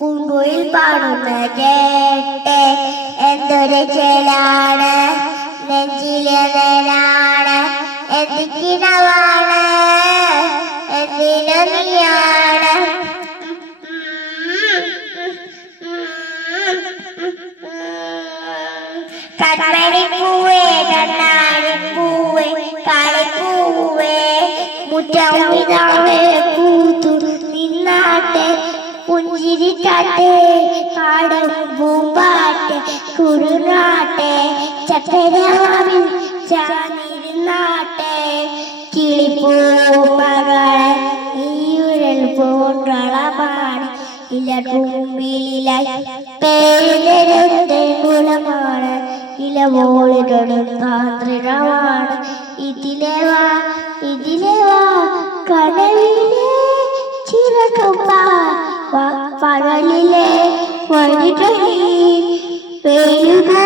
പൂങ്കുയിൽ പാടുന്ന കേട്ടെ എന്തൊരു ചേലാണ്? നെഞ്ചിലെ നേരാണ് എന്തിനാണ് കിണവാണ്? എന്തിനു നീയാണ്? കൺമണിപ്പൂവേ കണ്ണാടിപ്പൂവേ കാളിപ്പൂവേ കൂത്തു നിന്നാട്ടെ പുഞ്ചിരിക്കാട്ടെ പാടും പൂമ്പാട്ടെ കുറുനാട്ടെ ചക്കരാവിൽ ചാനിരുന്നാട്ടെ. കിളിപ്പൂമകളെ ഈയുരൽ പോன்றളമാണ് പേരുടെ കുലമാണ് ഇല മോളുകളും താന്ത്രികമാണ് ഇതിലെ വാ ഇതിലെ വാ കടലിലെ ചിറകും പകലിലെ വഴികളിൽ പേരുകൾ